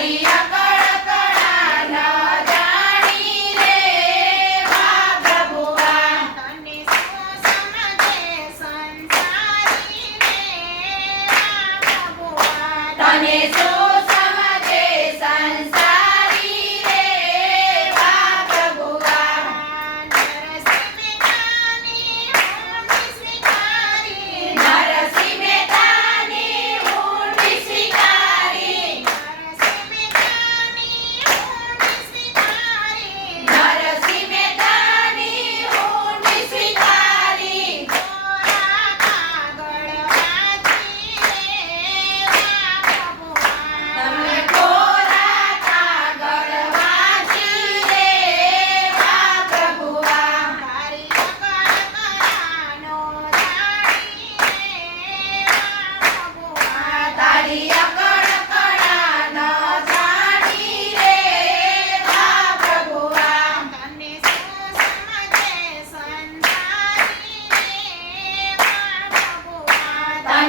Maria.